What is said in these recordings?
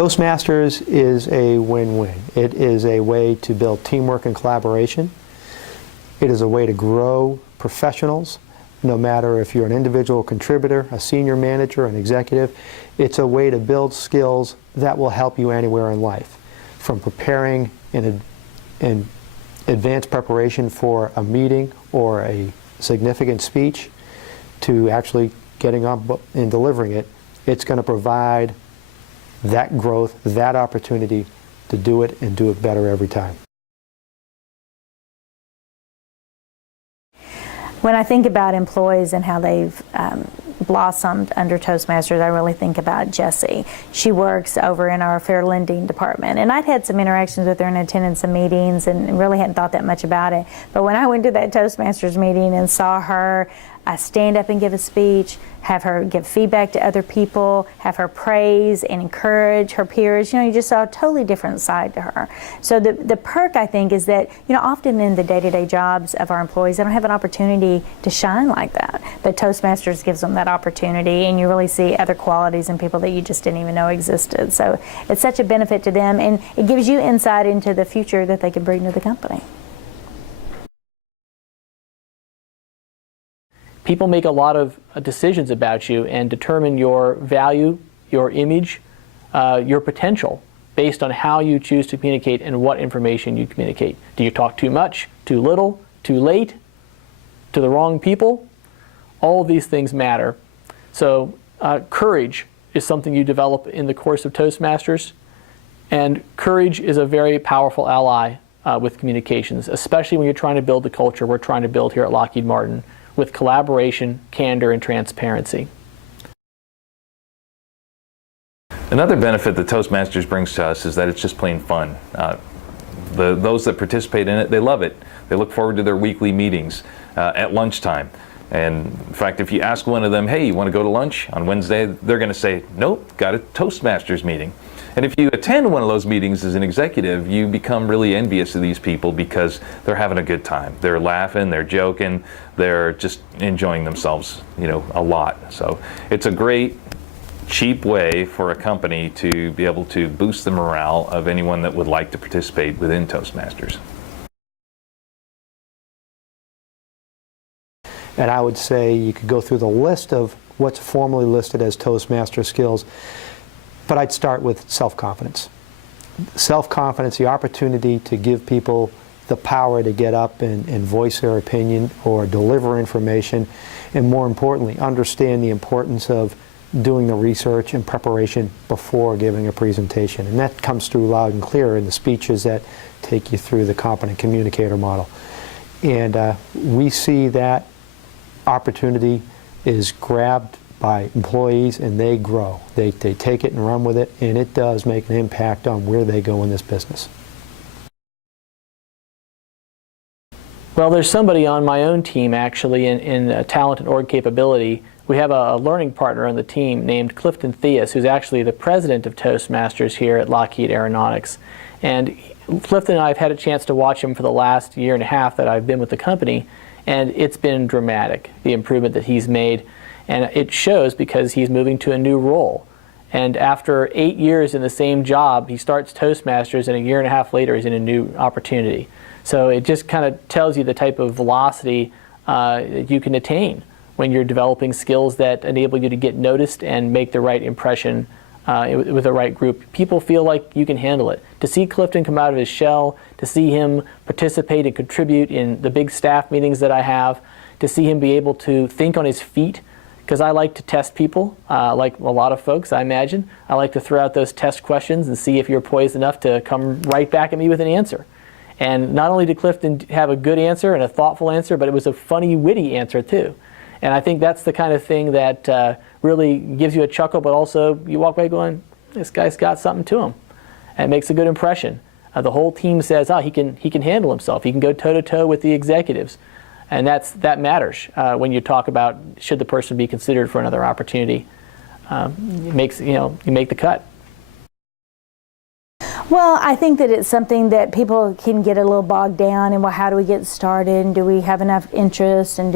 Toastmasters is a win-win. It is a way to build teamwork and collaboration. It is a way to grow professionals, no matter if you're an individual contributor, a senior manager, an executive. It's a way to build skills that will help you anywhere in life, from preparing in advanced preparation for a meeting or a significant speech to actually getting up and delivering it. It's going to provide that growth, that opportunity to do it and do it better every time. When I think about employees and how they've blossomed under Toastmasters, I really think about Jessie. She works over in our fair lending department, and I'd had some interactions with her and attended some meetings and really hadn't thought that much about it. But when I went to that Toastmasters meeting and saw her stand up and give a speech, have her give feedback to other people, have her praise and encourage her peers, you just saw a totally different side to her. So the perk, I think, is that, often in the day-to-day jobs of our employees, they don't have an opportunity to shine like that. But Toastmasters gives them that opportunity, and you really see other qualities in people that you just didn't even know existed. So it's such a benefit to them, and it gives you insight into the future that they can bring to the company. People make a lot of decisions about you and determine your value, your image, your potential based on how you choose to communicate and what information you communicate. Do you talk too much, too little, too late, to the wrong people? All of these things matter. So courage is something you develop in the course of Toastmasters, and courage is a very powerful ally with communications, especially when you're trying to build the culture we're trying to build here at Lockheed Martin, with collaboration, candor, and transparency. Another benefit that Toastmasters brings to us is that it's just plain fun. Those that participate in it, they love it. They look forward to their weekly meetings at lunchtime. And in fact, if you ask one of them, hey, you want to go to lunch on Wednesday? They're going to say, nope, got a Toastmasters meeting. And if you attend one of those meetings as an executive, you become really envious of these people because they're having a good time. They're laughing, they're joking, they're just enjoying themselves, a lot. So it's a great, cheap way for a company to be able to boost the morale of anyone that would like to participate within Toastmasters. And I would say you could go through the list of what's formally listed as Toastmaster skills, but I'd start with self-confidence. Self-confidence, the opportunity to give people the power to get up and voice their opinion or deliver information, and more importantly, understand the importance of doing the research and preparation before giving a presentation. And that comes through loud and clear in the speeches that take you through the competent communicator model. And we see that opportunity is grabbed by employees and they grow. They take it and run with it, and it does make an impact on where they go in this business. Well, there's somebody on my own team actually in talent and org capability. We have a learning partner on the team named Clifton Theus, who's actually the president of Toastmasters here at Lockheed Aeronautics. And Clifton and I have had a chance to watch him for the last year and a half that I've been with the company, and it's been dramatic, the improvement that he's made. And it shows because he's moving to a new role. And after 8 years in the same job, he starts Toastmasters, and a year and a half later, he's in a new opportunity. So it just kind of tells you the type of velocity that you can attain when you're developing skills that enable you to get noticed and make the right impression with the right group. People feel like you can handle it. To see Clifton come out of his shell, to see him participate and contribute in the big staff meetings that I have, to see him be able to think on his feet, because I like to test people, like a lot of folks, I imagine. I like to throw out those test questions and see if you're poised enough to come right back at me with an answer. And not only did Clifton have a good answer and a thoughtful answer, but it was a funny, witty answer too. And I think that's the kind of thing that really gives you a chuckle, but also you walk away going, this guy's got something to him. And it makes a good impression. The whole team says, oh, he can handle himself. He can go toe-to-toe with the executives. And that matters when you talk about should the person be considered for another opportunity. You make the cut. Well, I think that it's something that people can get a little bogged down in, well, how do we get started, and do we have enough interest, and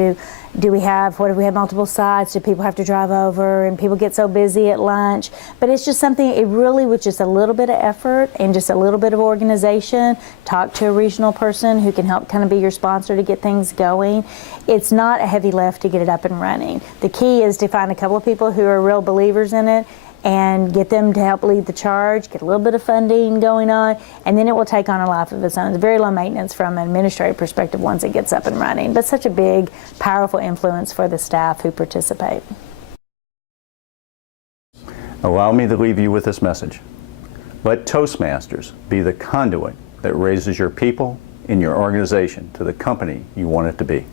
do we have, what if we have multiple sites, do people have to drive over, and people get so busy at lunch. But it's just something, it really with just a little bit of effort and just a little bit of organization, talk to a regional person who can help kind of be your sponsor to get things going. It's not a heavy lift to get it up and running. The key is to find a couple of people who are real believers in it and get them to help lead the charge, get a little bit of funding going on, and then it will take on a life of its own. It's very low maintenance from an administrative perspective once it gets up and running, but such a big, powerful influence for the staff who participate. Allow me to leave you with this message. Let Toastmasters be the conduit that raises your people in your organization to the company you want it to be.